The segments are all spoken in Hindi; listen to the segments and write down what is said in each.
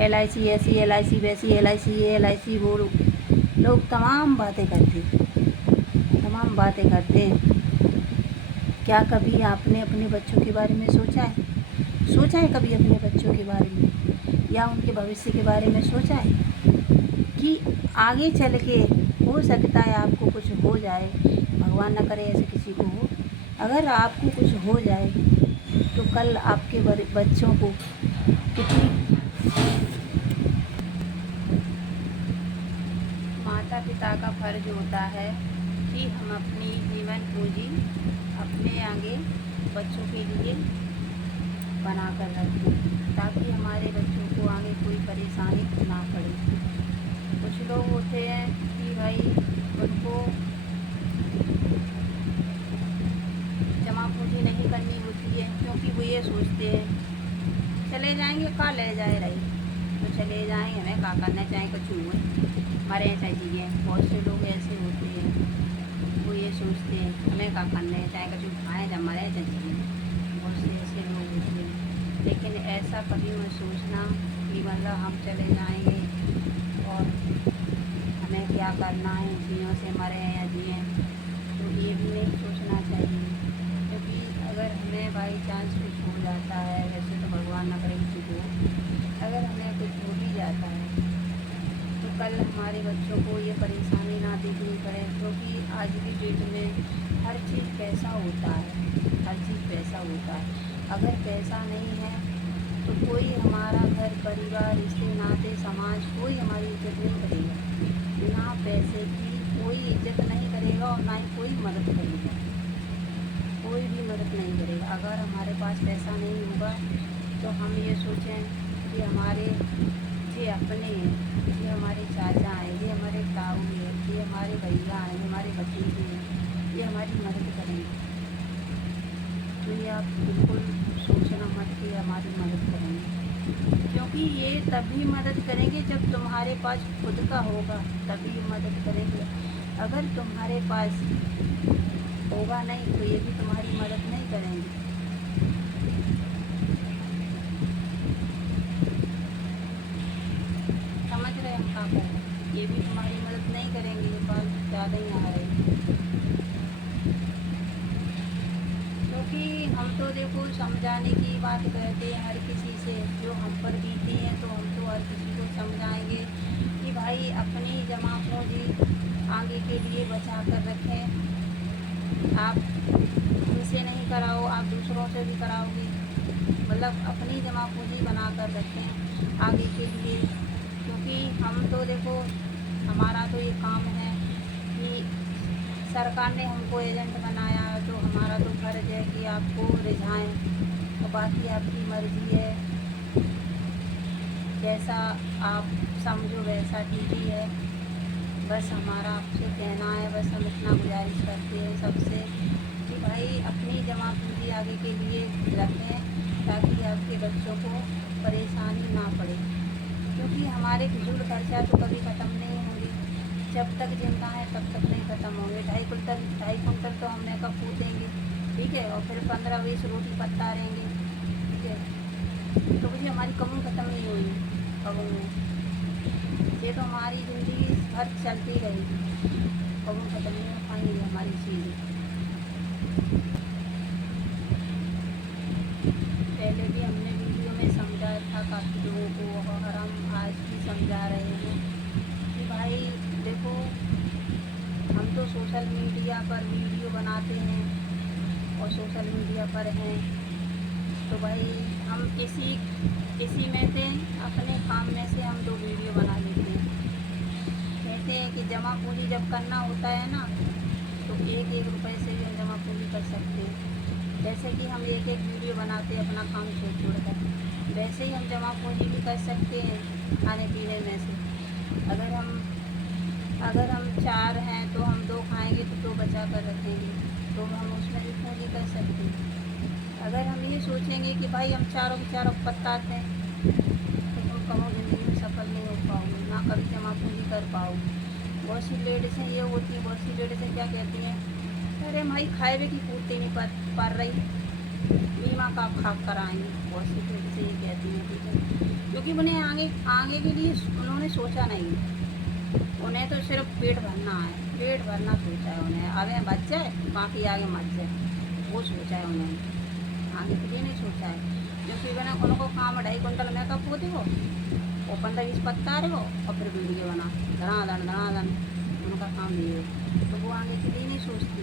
LIC ऐसी, LIC वैसी, LIC ये, LIC वो, लोग तमाम बातें करते हैं। क्या कभी आपने अपने बच्चों के बारे में सोचा है कभी अपने बच्चों के बारे में, या उनके भविष्य के बारे में सोचा है कि आगे चल के हो सकता है आपको कुछ हो जाए, भगवान न करे ऐसे किसी को हो, अगर आपको कुछ हो जाए तो कल आपके बच्चों को कितनी माता पिता का फर्ज होता है कि हम अपनी जीवन पूंजी अपने आगे बच्चों के लिए बना कर रखें, ताकि हमारे बच्चों को आगे कोई परेशानी ना पड़े। कुछ लोग होते हैं कि भाई उनको जमा पूंजी नहीं करनी होती है, क्योंकि वो ये सोचते हैं चले जाएंगे का ले जाए रही तो चले जाएंगे, हमें का करना चाहे कुछ हुए मरे चाहे जिए। बहुत से लोग ऐसे होते हैं, वो ये सोचते हैं हमें का करना चाहे कुछ खाएँ जब मरे चाहे जिए। बहुत से ऐसे लोग होते हैं, लेकिन ऐसा कभी मत सोचना कि मतलब हम चले जाएंगे और हमें क्या करना है, जियों से मरे या जिए, तो ये भी नहीं सोचना चाहिए। क्योंकि अगर हमें बाई चांस कुछ हो जाता है, वैसे तो भगवान न करे किसी को, अगर हमें कुछ हो भी जाता है तो कल हमारे बच्चों को ये परेशानी ना देखनी पड़े। क्योंकि आज की डेट में हर चीज़ पैसा होता है, हर चीज़ पैसा होता है। अगर पैसा नहीं है तो कोई हमारा घर परिवार रिश्ते नाते समाज कोई हमारी इज्जत नहीं करेगा। बिना पैसे की कोई इज्जत नहीं करेगा और ना ही कोई मदद करेगा, कोई भी मदद नहीं करेगा। अगर हमारे पास पैसा नहीं होगा तो हम ये सोचें कि हमारे ये अपने हैं, ये हमारे चाचा हैं, ये हमारे ताऊ हैं, ये हमारे भैया हैं, हमारे भतीजे हैं, ये हमारी मदद करेंगे। तो ये आप बिल्कुल सोचना मत कि हमारी मदद करेंगे, क्योंकि ये तभी मदद करेंगे जब तुम्हारे पास खुद का होगा, तभी मदद करेंगे। अगर तुम्हारे पास होगा नहीं तो ये भी तुम्हारी मदद नहीं करेंगे। समझ रहे हम आपको, ये भी तुम्हारी मदद नहीं करेंगे। ये बात ज़्यादा ही आ रही है, क्योंकि हम तो देखो समझाने की बात करते हैं हर किसी से, जो हम पर बीती हैं तो हम तो हर किसी को समझाएंगे कि भाई अपनी जमा पूंजी आगे के लिए बचा कर रखें। आप उनसे नहीं कराओ, आप दूसरों से भी कराओगे, मतलब अपनी जमा पूंजी बना कर रखें आगे के लिए। क्योंकि हम तो देखो हमारा तो ये काम है कि सरकार ने हमको एजेंट बनाया, तो हमारा तो फर्ज है कि आपको रिझाएं, तो बाकी आपकी मर्ज़ी है, जैसा आप समझो वैसा ठीक ही है। बस हमारा आपसे कहना है, बस हम इतना गुजारिश करते हैं सबसे कि भाई अपनी जमा पूंजी आगे के लिए रखें, ताकि आपके बच्चों को परेशानी ना पड़े। क्योंकि हमारे फिजूल खर्चा तो कभी ख़त्म नहीं होंगे, जब तक जिंदा है तब तक नहीं ख़त्म होंगे। 2.5 कुंटल तो हम मेकअप फूटेंगे, ठीक है, और फिर 15-20 रोटी पत्ता रहेंगे, ठीक है, तो मुझे हमारी कमी ख़त्म नहीं हुई कबू में, ये तो हमारी ज़िंदगी भर चलती रहेगी, कबू ख़त्म नहीं हो पाएंगी हमारी चीज़ें। पहले भी हमने वीडियो में समझाया था काफ़ी लोगों को, और हम आज भी समझा रहे हैं कि भाई देखो हम तो सोशल मीडिया पर वीडियो बनाते हैं और सोशल मीडिया पर हैं, तो भाई हम इसी में से अपने काम में से हम 2 वीडियो बना लेते हैं। कहते हैं कि जमा पूंजी जब करना होता है ना, तो 1-1 रुपये से भी हम जमा पूंजी कर सकते हैं। जैसे कि हम 1-1 वीडियो बनाते हैं अपना काम छोड़ कर, वैसे ही हम जमा पूंजी भी कर सकते हैं खाने पीने में से। अगर हम 4 हैं तो हम 2 खाएंगे तो 2 बचा कर रखेंगे, तो हम उसमें भी पूंजी कर सकते हैं। अगर हम ये सोचेंगे कि भाई हम चारों के चारों पत्ताते हैं, तो तुम कभी ज़िंदगी में सफल नहीं हो पाओगे, ना कभी जमा पूंजी कर पाओगे। बहुत सी लेडीज़ें ये होती हैं, बहुत सी लेडीज़ें क्या कहती हैं, अरे भाई खाए हुए की पूर्ति नहीं पा रही, बीमा का खाक कराएंगे, बहुत सी फिर से ये कहती हैं ठीक है, क्योंकि उन्हें आगे आगे के लिए उन्होंने सोचा नहीं, उन्हें तो सिर्फ पेट भरना है, पेट भरना सोचा है उन्हें, आगे बच जाए बाकी आगे मर जाए, वो सोचा है उन्होंने, आगे के लिए नहीं सोचा है। क्योंकि मैंने उनको काम 2.5 कुंटल मेकअप होती हो और 15-20 पत्ता रहे हो और फिर वीडियो बना धड़ाधड़ उनका काम नहीं हो, तो वो आगे के लिए नहीं सोचती,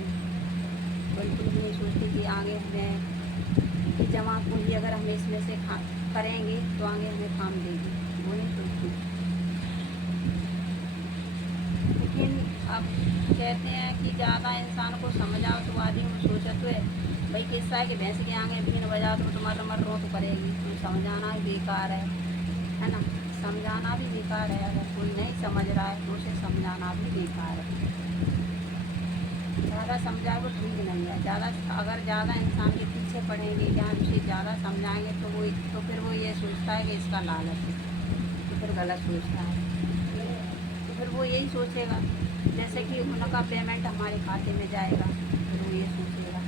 बिल्कुल भी नहीं सोचती कि आगे हमें कि जमा पूंजी अगर हम इसमें से करेंगे तो आगे हमें काम देगी, वो नहीं सोचती। लेकिन अब कहते हैं कि ज़्यादा इंसान को समझाओ तो आदमी में सोचा तो है भाई, किस्सा है कि भैंस के आगे बीन बजाओ तो मर रो तो करेगी, तो समझाना ही बेकार है ना, समझाना भी बेकार है, अगर कोई नहीं समझ रहा है तो उसे समझाना भी बेकार है। ज़्यादा समझाए वो ठीक नहीं है, अगर ज़्यादा इंसान के पीछे पड़ेंगे या उसे ज़्यादा समझाएंगे तो फिर वो ये सोचता है कि इसका लालच है, तो फिर गलत सोचता है, तो फिर वो यही सोचेगा जैसे कि उनका पेमेंट हमारे खाते में जाएगा, फिर वो ये सोचेगा,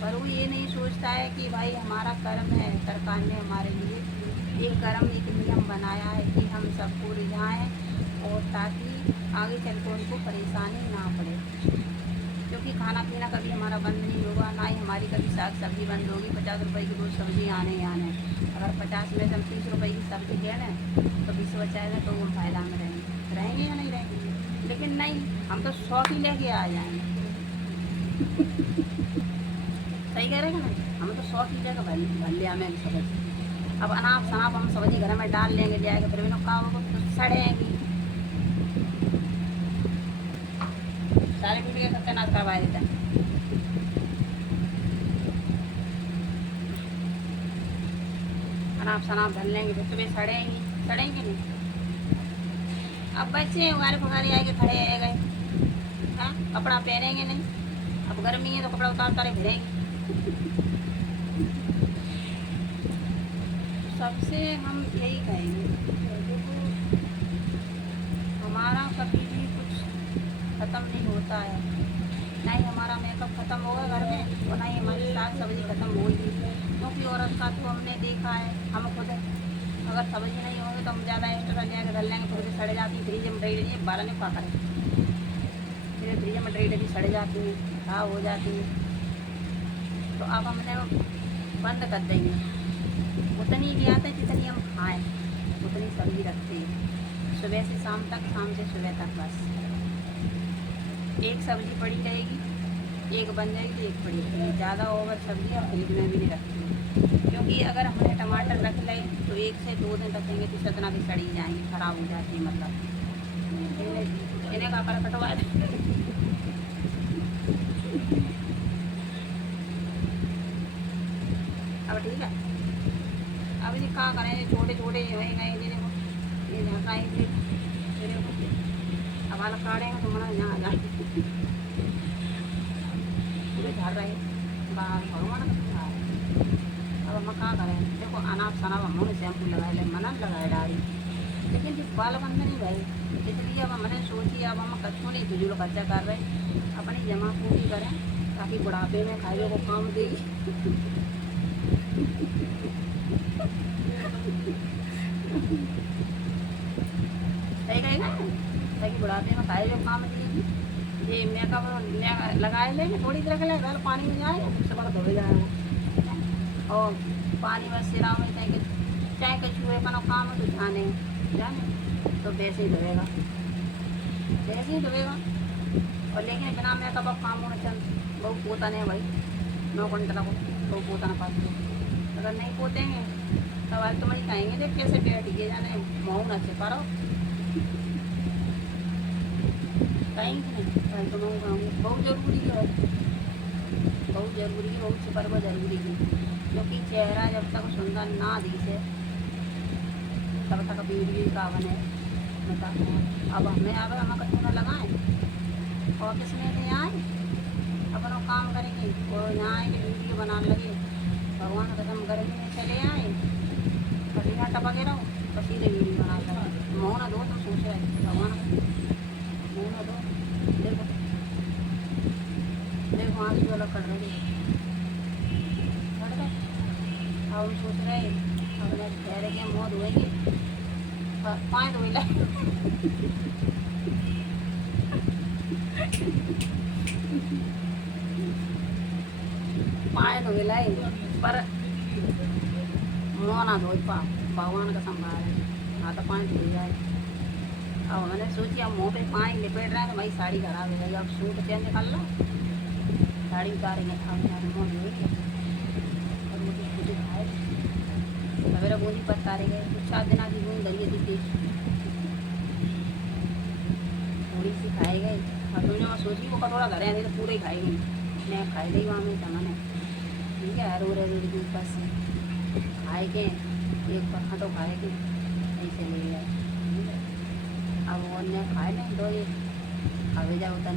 पर वो ये नहीं सोचता है कि भाई हमारा कर्म है, सरकार ने हमारे लिए एक कर्म एक नियम बनाया है कि हम सबको रिझाएँ और ताकि आगे चल कर उनको परेशानी ना पड़े, क्योंकि खाना पीना कभी हमारा बंद नहीं होगा, ना ही हमारी कभी साग सब्जी बंद होगी। 50 रुपए की रोज़ सब्जी आने ही आने, अगर 50 में से हम 30 रुपए की सब्जी ले लें तो 20 बचाए तो वो फायदा में रहेंगे या नहीं रहेंगे, लेकिन नहीं, हम तो 100 की लेके आ जाएंगे। सही कह रहे हैं ना, हम तो 100 की लेकर भर लिया हमें सब्जी, अब अनाप शनाप हम सब्जी घर में डाल लेंगे जाएगा, फिर भी नुक्का होगा तो सड़ेंगी, सारे वीडियो सत्यानाश करवा देता है। अनाप शनाप धर लेंगे फिर तो वे सड़ेंगे नहीं। अब बच्चे उगारे फुगारे आएंगे खड़े आए गए, हाँ कपड़ा पहनेंगे नहीं, अब गर्मी है तो कपड़ा उतार उतारे फिरेंगे। सबसे हम यही कहेंगे, देखो हमारा कभी भी कुछ ख़त्म नहीं होता है, ना ही हमारा मेकअप ख़त्म होगा घर में और ना ही हमारी साग सब्ज़ी ख़त्म होगी, क्योंकि औरत का तो हमने देखा है, हम खुद अगर सब्ज़ी नहीं होगी तो हम ज़्यादा एक्स्ट्रा ले आकर धर लेंगे, फिर भी सड़ जाती है, फ्रिज में ड्राई रही 12 ने क्या करें, फिर फ्रिज में ड्राई रही सड़ जाती है, खराब हो जाती है, तो अब हमने बंद कर देंगे, उतनी भी आता है जितनी हम खाएँ उतनी सब्ज़ी रखते हैं, सुबह से शाम तक, शाम से सुबह तक, बस एक सब्ज़ी पड़ी रहेगी, एक बन जाएगी एक पड़ी रहेगी, ज़्यादा ओवर सब्ज़ी हम फ्रिज में भी नहीं रखते, क्योंकि अगर हमने टमाटर रख ले तो 1 से 2 दिन रखेंगे तो सतना भी सड़ी जाएंगे, ख़राब हो जाती है, मतलब इन्हें का पर कटवा दे। अब ठीक है, अब ये क्या करें, छोटे छोटे हुए गए ये झाँकाएंगे, अब हाल काटेंगे तो मना यहाँ आ जाए पूरे झाड़ रहे बाहर भगवान का, अब हम क्या करें, देखो अनाप शनाप हमने शैम्पू लगाए ले मना लगाए डाली, लेकिन जिस बाल बंद नहीं भाई, इसलिए अब हमने सोची अब हम कच्छों नहीं फिजूल खर्चा कर रहे, अपनी जमा पूरी करें ताकि बुढ़ापे में खाइए को काम देगी। सही कहेगा ताकि बुढ़ापे में खाए जो काम देगी, ये मेकअप लगाए लेंगे थोड़ी देर के लिए, घर पानी में जाएगा सबसे बड़ा धो जाएगा, और पानी में सिरा में चाहे कछुए का काम है तो जाने तो वैसे ही धोएगा, और लेकिन बिना मेकअप अब काम होना चाहिए, बहु पोता नहीं भाई 9 घंटा को बहु पोता ना पास, अगर नहीं पोतेंगे तब आज तो वही कहेंगे देख कैसे बैठ गए जाने महू न से पारो कहीं नहीं तो महू खाऊंगी, बहुत ज़रूरी है, बहुत ज़रूरी है, बहुत से परवा ज़रूरी है, क्योंकि चेहरा जब तक सुंदर ना दिखे तब तक वीडियो का बने, मतलब अब हम कहीं न लगाएँ ऑफिस में नहीं आए अपना काम करेंगे और यहाँ आएंगे वीडियो बनाने लगे, भगवान कसम गर्मी में चले आए पसीना टपके रहो, पसीने वीडियो बना लगे, मुँह ना दो तुम सोच रहे भगवान मुँह ना दो, देखो आँख जो अलग कर रही अब हम सोच रहे हैं अपने ठहरे के मुँह धोएंगे, पाँव धोए ला पाँव धोए लाई पर मुँह ना धोए भगवान का संभाल है। हाँ तो पाँव धोए जाए। अब मैंने सोची अब मुँह पे पानी लिपेट रहे हैं तो भाई साड़ी खराब हो गई। अब सूट चेंज कर लो, साड़ी उतारेंगे, अब मुँह धोएंगे और मुझे मुझे खाए सवेरे बूंदी पत्ता रह गए। 4 दिन की बूंद धरी थी तेज, थोड़ी सी खाए गए। और तुमने मैं सोची वो कटोरा घर है नहीं तो पूरे ही खाए गई। मैं खाई ली वहाँ में सामान ठीक है। रो रहे के ऊपर से खाए के एक पत्ता तो खाए के ऐसे ले गए। अब वो ने खाए नहीं दो ये खावे जाओ तन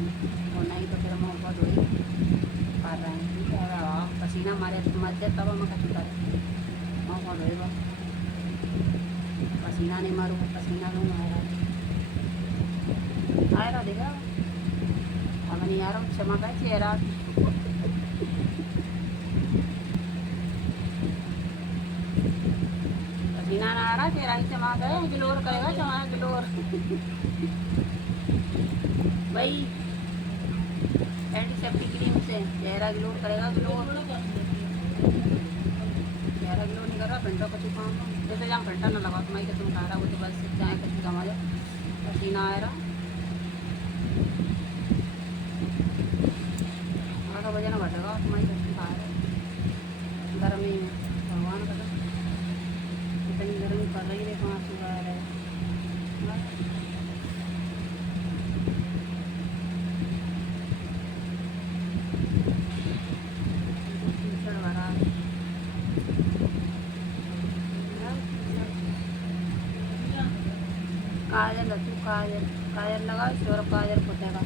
वो नहीं तो फिर हम बहुत धोई कर रहे हैं ठीक है। अब पसीना मारे मर जाए तब हम कचू करें मैं बहुत धोएगा। पसीना नहीं मारूँ पसीना लूँ आएगा देखा अब नहीं आ रहा हूँ चमका चेहरा पसीना ना आ रहा चेहरा ही चमक गए ग्लोर करेगा चमा ग्लोर भाई एंटीसेप्टिक क्रीम से चेहरा ग्लोर करेगा। ग्लोर चेहरा ग्लो नहीं कर रहा घंटा कचू काम जैसे जहाँ घंटा ना लगा तुम्हारी कसम खा रहा वो तो बस चाहे कचू कमा जाए पसीना आ रहा 8 बजे ना घटेगा तुम्हारी कसम खा रहा गर्मी में भगवान का इतनी गर्मी कर रही देखो आंसू आ रहे काजल तू काजल काजल लगा और काजल फटेगा।